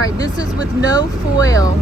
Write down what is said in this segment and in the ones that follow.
right, this is with no foil.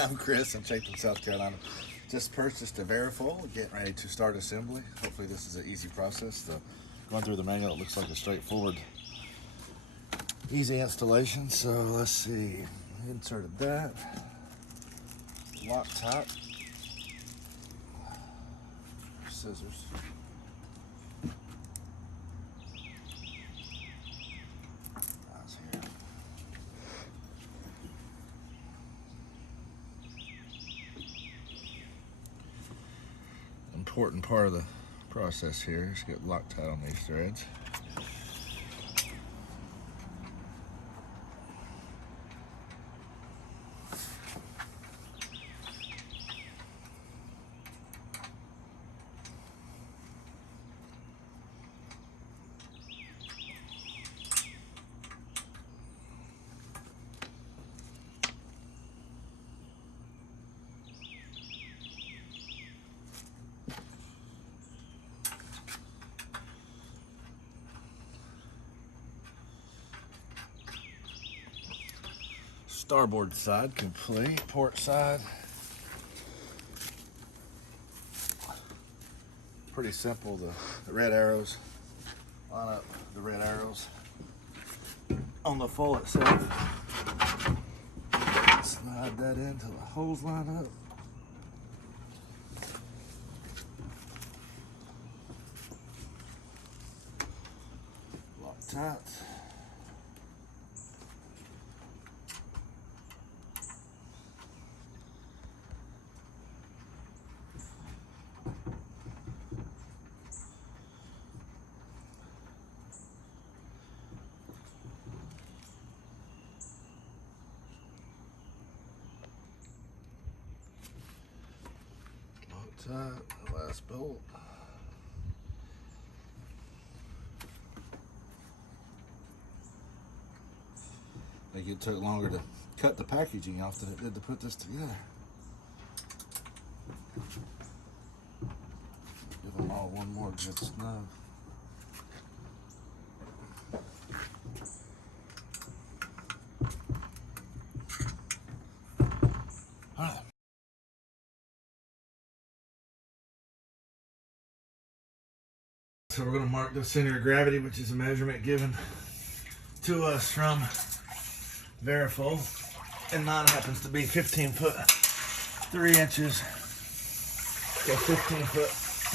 I'm Chris. I'm Chapin, South Carolina. Just purchased a VARA Foil, getting ready to start assembly. Hopefully this is an easy process. Going through the manual, it looks like a straightforward, easy installation. So let's see, inserted that, Loctite, scissors. Important part of the process here is get Loctite on these threads. Starboard side complete, port side. Pretty simple, the red arrows, line up the red arrows on the foil itself. Slide that in until the holes line up. Loctite. The last bolt. I think it took longer to cut the packaging off than it did to put this together. Give them all one more good snug. All right. So we're going to mark the center of gravity, which is a measurement given to us from VARA Foil, and mine happens to be 15 foot 3 inches, so 15 foot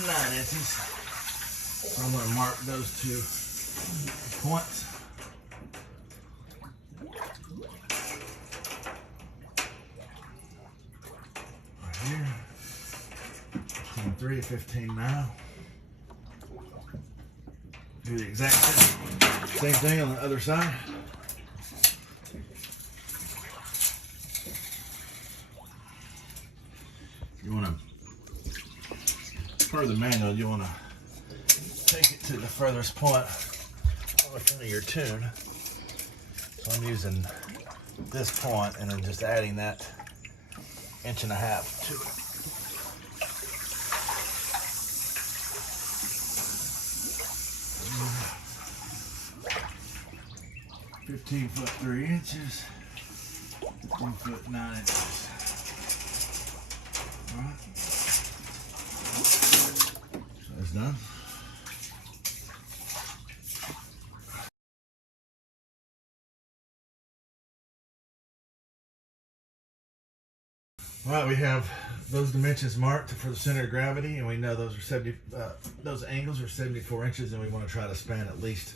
9 inches. So I'm going to mark those 2 points. Right here, 15.3, 15 now. Do the exact same thing on the other side. for the manual, you want to take it to the furthest point on the front of your tune. So I'm using this point and then just adding that 1.5 inches to it. 15 foot 3 inches, 15 foot 9 inches. All right. So that's done. All right, we have those dimensions marked for the center of gravity, and we know those are those angles are 74 inches, and we want to try to span at least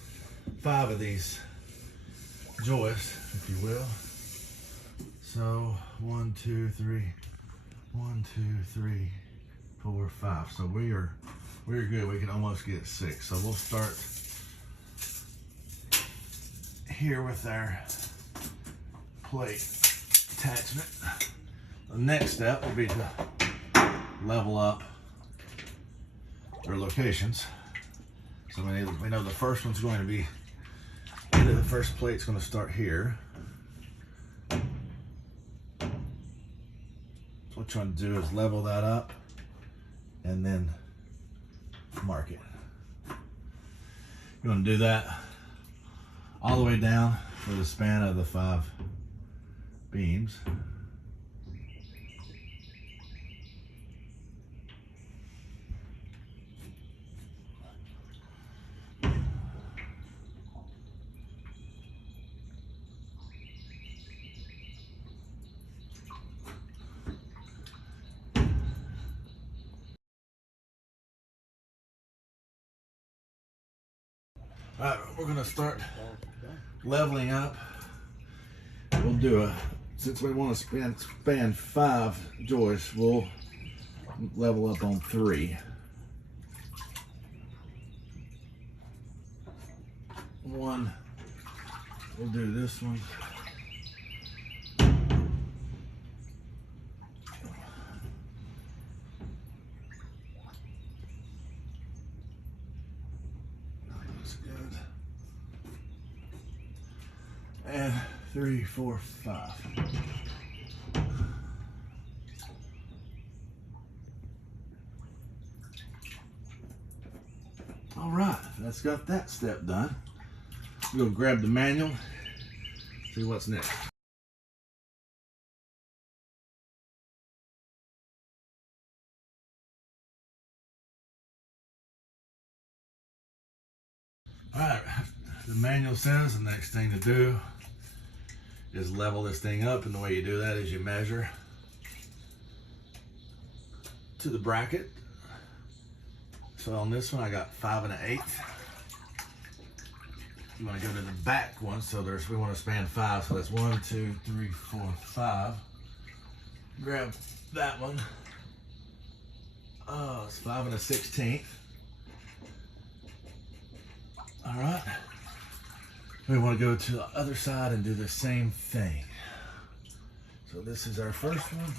5 of these joists, if you will. So 1, 2, 3, 1, 2, 3, 4, 5. So we're good. We can almost get 6. So we'll start here with our plate attachment. The next step will be to level up their locations. So we know the first one's going to be, the first plate's going to start here. So what I'm trying to do is level that up and then mark it. You're going to do that all the way down for the span of the 5 beams. All right, we're gonna start leveling up. We'll do since we want to span 5 joists, we'll level up on 3. 1, we'll do this one. And 3, 4, 5. All right, that's got that step done. We'll grab the manual, see what's next. All right, the manual says the next thing to do is level this thing up, and the way you do that is you measure to the bracket. So on this one I got 5 1/8. You want to go to the back one, so we want to span 5, so that's 1, 2, 3, 4, 5. Grab that one. Oh, it's 5 1/16. All right. We want to go to the other side and do the same thing. So this is our first one.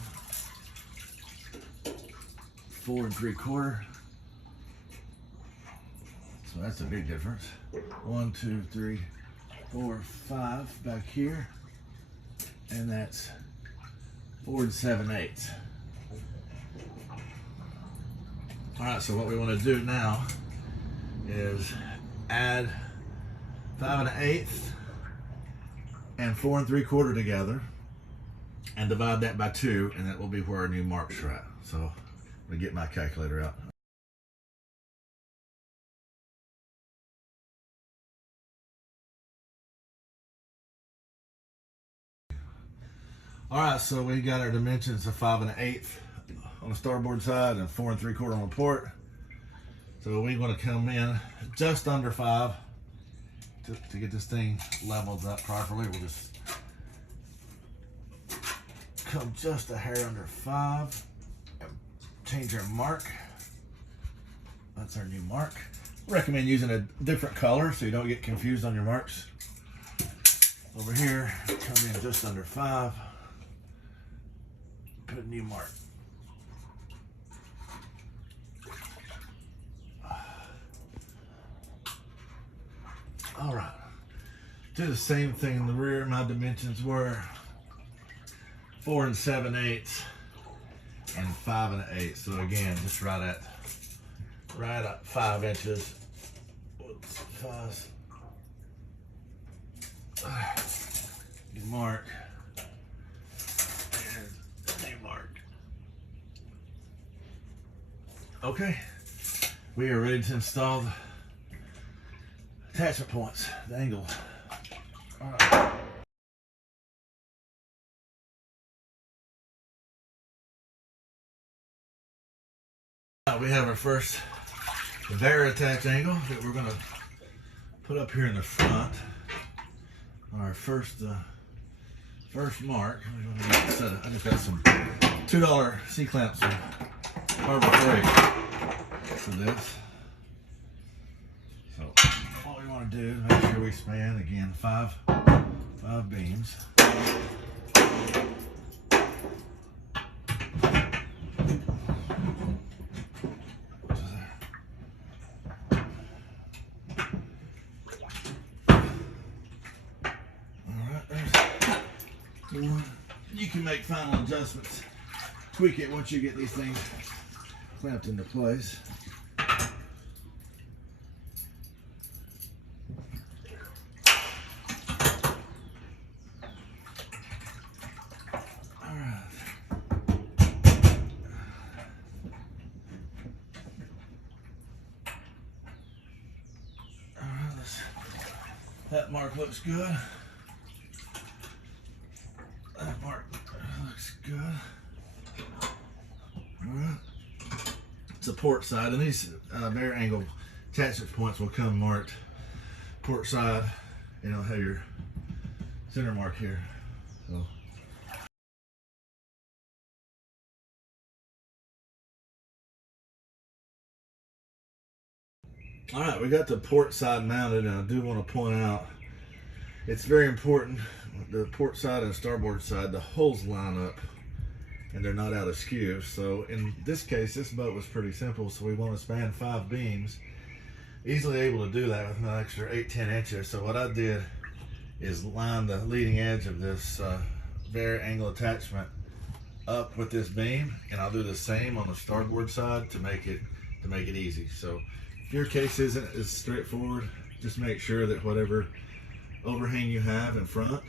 4 3/4. So that's a big difference. 1, 2, 3, 4, 5 back here. And that's 4 7/8. All right, so what we want to do now is add 5 1/8 and 4 3/4 together and divide that by 2, and that will be where our new marks are at. So I'm gonna get my calculator out. All right, so we got our dimensions of 5 1/8 on the starboard side and 4 3/4 on the port. So we want to come in just under 5 to get this thing leveled up properly. We'll just come just a hair under 5 and change our mark. That's our new mark. I recommend using a different color so you don't get confused on your marks. Over here, come in just under 5. Put a new mark. All right. Do the same thing in the rear. My dimensions were 4 7/8 and 5 1/8. So again, just right at 5 inches. Whoops, 5. You mark and you mark. Okay, we are ready to install the attachment points, the angle. All right. We have our first VARA attach angle that we're going to put up here in the front. Our first mark. I just got some $2 C-clamps from Harbor Freight for this. So all we want to do is make sure we span again 5 beams. You can make final adjustments, tweak it once you get these things clamped into place. That mark looks good. That mark looks good. Alright. It's a port side, and these VARA angle attachment points will come marked port side, and it'll have your center mark here. So. All right, we got the port side mounted, and I do want to point out it's very important, the port side and starboard side, the holes line up and they're not out askew. So in this case, this boat was pretty simple, so we want to span 5 beams. Easily able to do that with an extra 8-10 inches. So what I did is line the leading edge of this VARA angle attachment up with this beam, and I'll do the same on the starboard side to make it easy. So if your case isn't as straightforward, just make sure that whatever overhang you have in front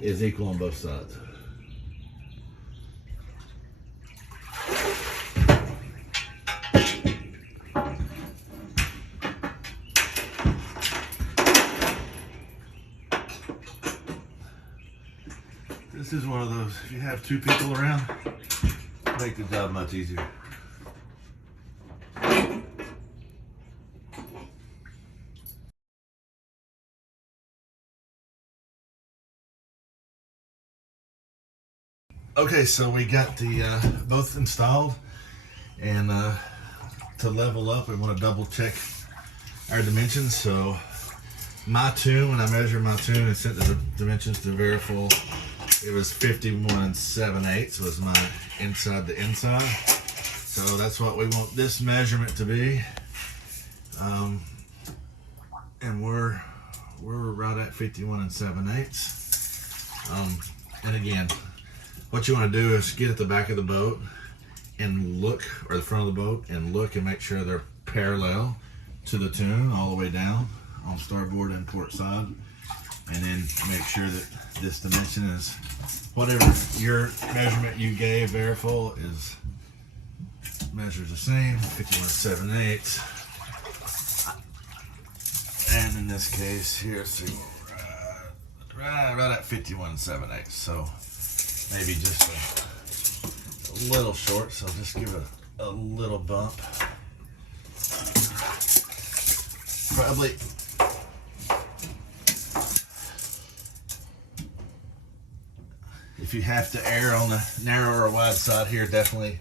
is equal on both sides. This is one of those, if you have 2 people around, make the job much easier. Okay, so we got the both installed, and to level up, we want to double check our dimensions. So my tune, when I measured my tune and sent the dimensions to VARA Foil, it was 51 7/8 was my inside to inside. So that's what we want this measurement to be, and we're right at 51 7/8. And again, what you want to do is get at the back of the boat and look, or the front of the boat, and look and make sure they're parallel to the tune all the way down on starboard and port side, and then make sure that this dimension is whatever your measurement you gave VARA Foil is, measures the same, 51 7/8. And in this case here, so right at 51 7/8. So maybe just a little short, so just give it a little bump. Probably if you have to err on the narrow or wide side here, definitely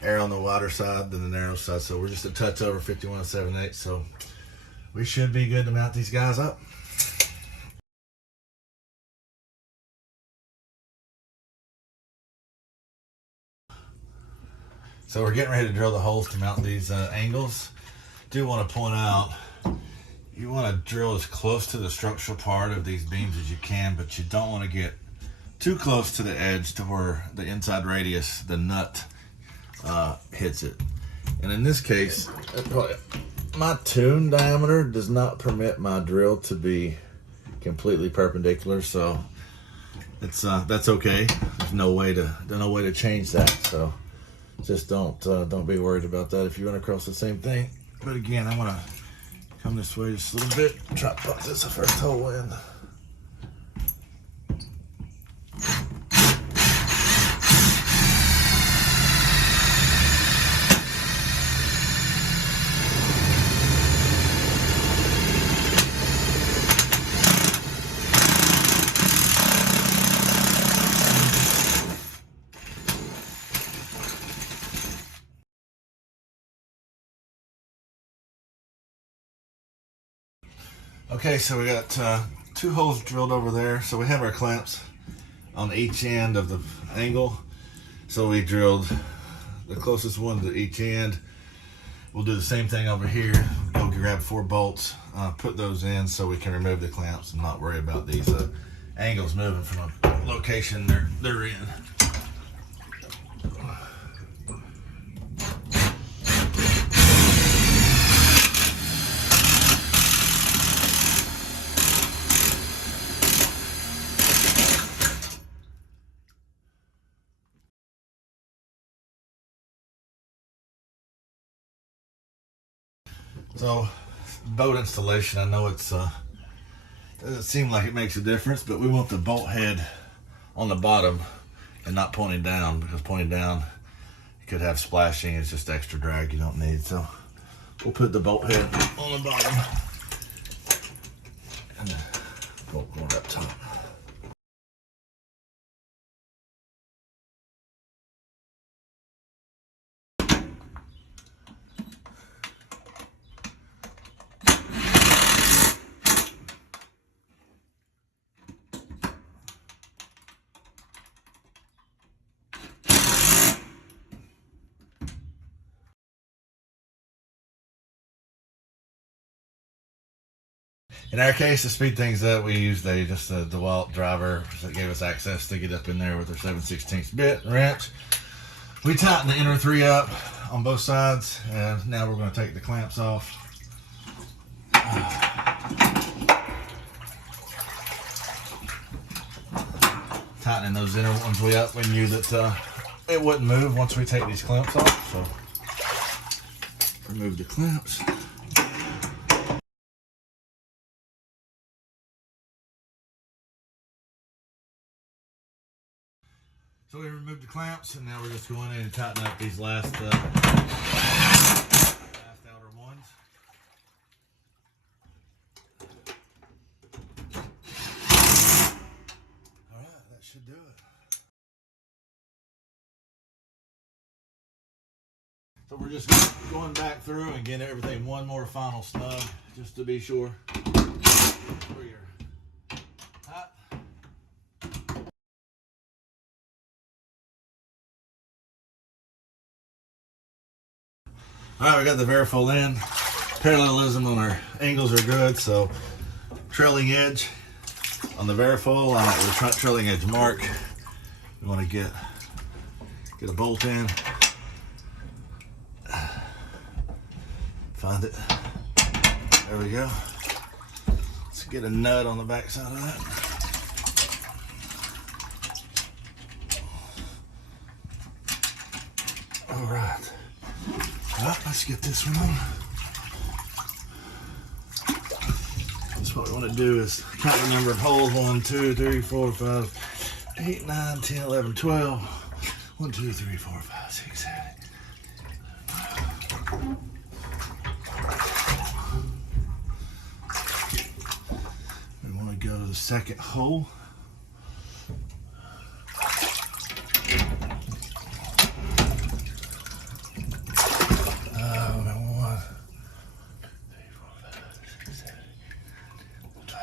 err on the wider side than the narrow side. So we're just a touch over 51 7/8, so we should be good to mount these guys up. So we're getting ready to drill the holes to mount these angles. Do want to point out, You want to drill as close to the structural part of these beams as you can, but you don't want to get too close to the edge to where the inside radius, the nut, hits it. And in this case, my tune diameter does not permit my drill to be completely perpendicular, so it's that's okay. There's no way to change that. So just don't be worried about that if you run across the same thing. But again, I'm gonna come this way just a little bit. Try to put this the first hole in. Okay, so we got 2 holes drilled over there. So we have our clamps on each end of the angle. So we drilled the closest one to each end. We'll do the same thing over here. Go grab 4 bolts, put those in so we can remove the clamps and not worry about these angles moving from a location they're in. So, boat installation, I know it's doesn't seem like it makes a difference, but we want the bolt head on the bottom and not pointing down, because pointing down you could have splashing. It's just extra drag you don't need. So we'll put the bolt head on the bottom and the bolt going up top. In our case, to speed things up, we used just a DeWalt driver that gave us access to get up in there with our 7/16 bit wrench. We tightened the inner 3 up on both sides, and now we're going to take the clamps off. Tightening those inner ones way up, we knew that it wouldn't move once we take these clamps off. So remove the clamps. So we removed the clamps, and now we're just going in and tightening up these last outer ones. All right, that should do it. So we're just going back through and getting everything one more final snug, just to be sure. For your top. All right, we got the VARA Foil in. Parallelism on our angles are good, so trailing edge on the VARA Foil on the trailing edge mark. We want to get a bolt in. Find it. There we go. Let's get a nut on the back side of that. All right. Well, let's get this one on. That's what we want to do, is count the number of holes. 1, 2, 3, 4, 5, 8, 9, 10, 11, 12. 1, 2, 3, 4, 5, 6, 7. We want to go to the second hole.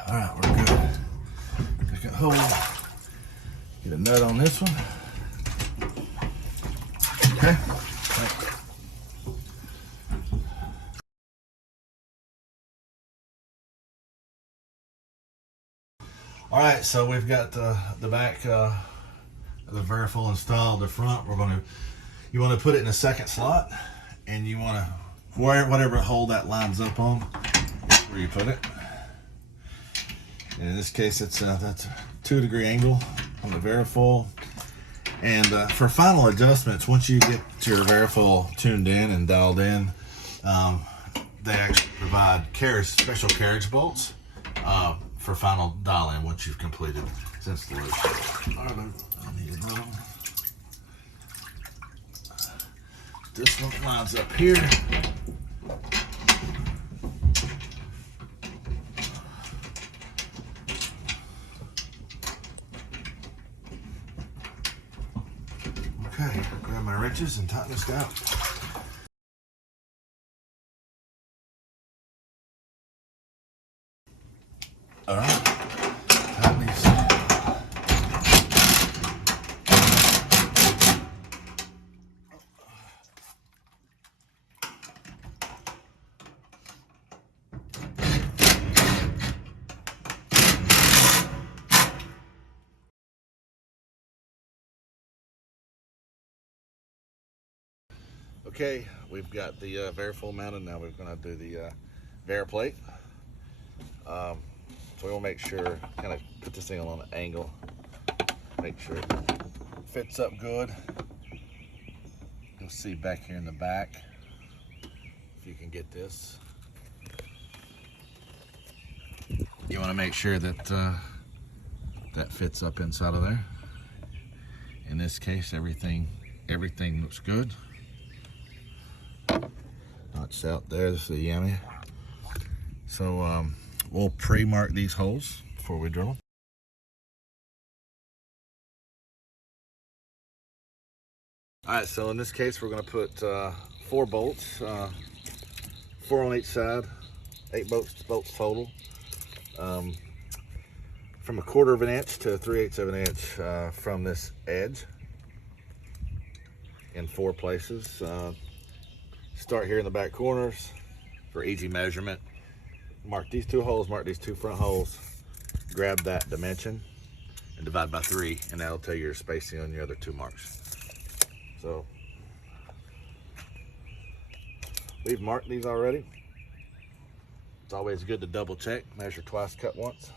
All right, we're good. Second hole. Get a nut on this one. Okay. All right, so we've got the back of the VARA Foil installed. The front, you want to put it in a second slot, and you want to whatever hole that lines up on, that's where you put it. And in this case, that's a 2-degree angle on the VARA Foil. And for final adjustments, once you get your VARA Foil tuned in and dialed in, they actually provide special carriage bolts for final dial-in once you've completed installation. All right, I need another one. This one lines up here. Okay, grab my wrenches and tighten this down. All right, tighten these. Okay, we've got the VARA Foil mounted. Now we're going to do the VARA plate. So we'll make sure, kind of put this thing on an angle, make sure it fits up good. You'll see back here in the back, if you can get this. You want to make sure that that fits up inside of there. In this case, everything looks good. Notched out there, this is the Yamaha. So we'll pre-mark these holes before we drill them. All right, so in this case, we're going to put 4 bolts, 4 on each side, 8 bolts total, from 1/4 of an inch to 3/8 of an inch from this edge in 4 places. Start here in the back corners for easy measurement. Mark these 2 holes, mark these 2 front holes, grab that dimension and divide by 3, and that'll tell you your spacing on your other 2 marks. So we've marked these already. It's always good to double check, measure twice, cut once.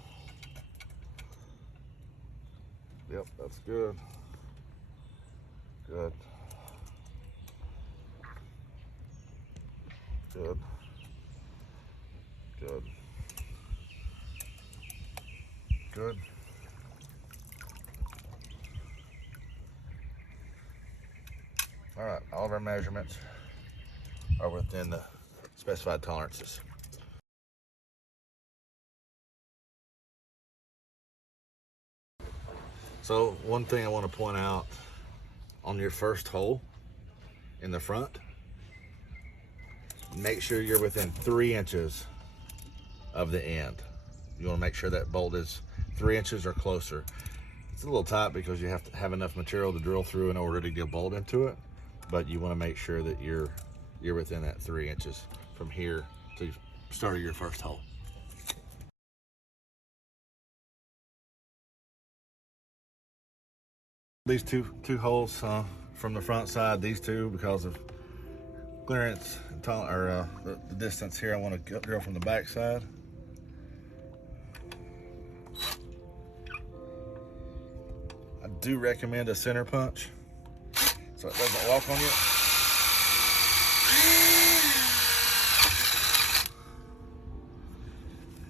Yep, that's good. Good. Good. Good. Good. All right, all of our measurements are within the specified tolerances. So one thing I want to point out, on your first hole in the front, make sure you're within 3 inches of the end. You want to make sure that bolt is 3 inches or closer. It's a little tight because you have to have enough material to drill through in order to get a bolt into it, but you want to make sure that you're within that 3 inches from here to the start of your first hole. These two holes from the front side, these 2, because of clearance and the distance here, I want to drill from the back side. I do recommend a center punch so it doesn't walk on you.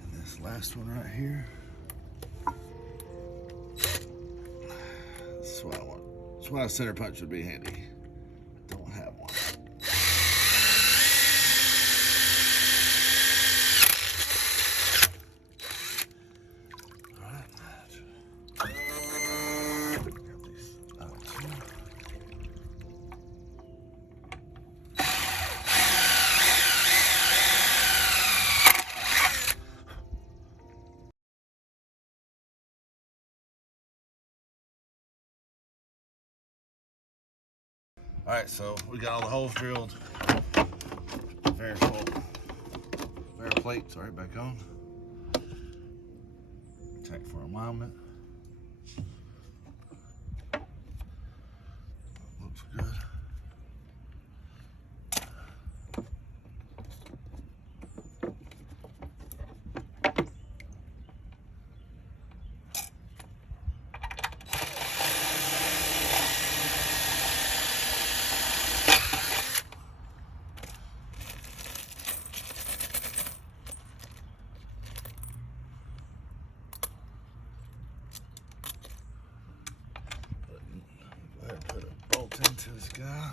And this last one right here. That's what I want. That's why a center punch would be handy. I don't have one. All right, so we got all the holes drilled. VARA Foil, VARA plate, sorry, back on. check for alignment. Looks good. Go ahead and put a bolt into this guy.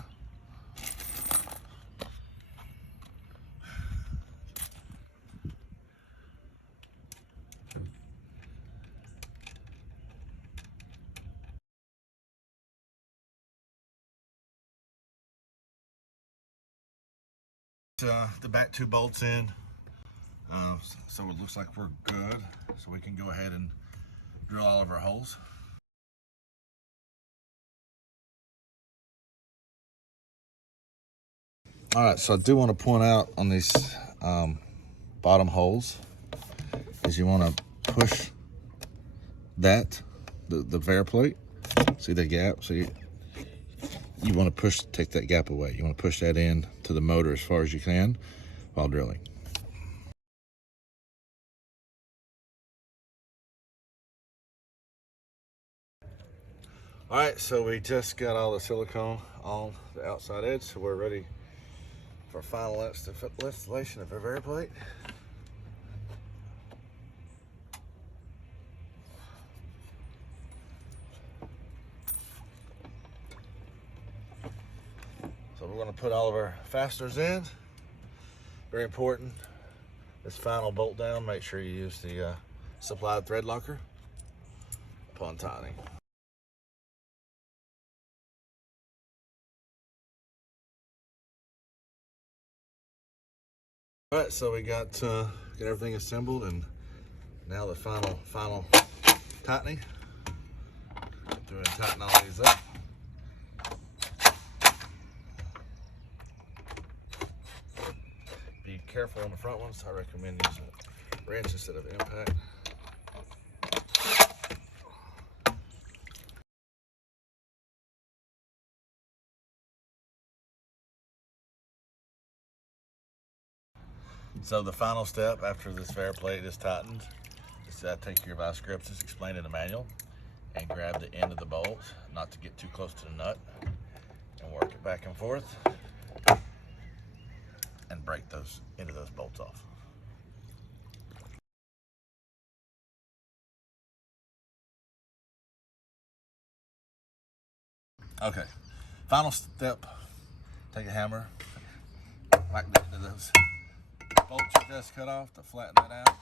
The back two bolts in, so it looks like we're good. So we can go ahead and drill all of our holes. All right, so I do want to point out on these bottom holes is you want to push that, the VARA plate. See the gap? So you want to take that gap away. You want to push that in to the motor as far as you can while drilling. All right, so we just got all the silicone on the outside edge, so we're ready for final installation of our VARA plate. So we're going to put all of our fasteners in. Very important. This final bolt down, make sure you use the supplied thread locker upon tightening. All right, so we got everything assembled, and now the final tightening. Go through and tighten all these up. Be careful on the front ones. I recommend using a wrench instead of impact. So the final step after this VARA plate is tightened is to take your vice grips as explained in the manual and grab the end of the bolt, not to get too close to the nut, and work it back and forth and break those into those bolts off. Okay, final step, take a hammer, whack that into those bolts you just cut off to flatten that out.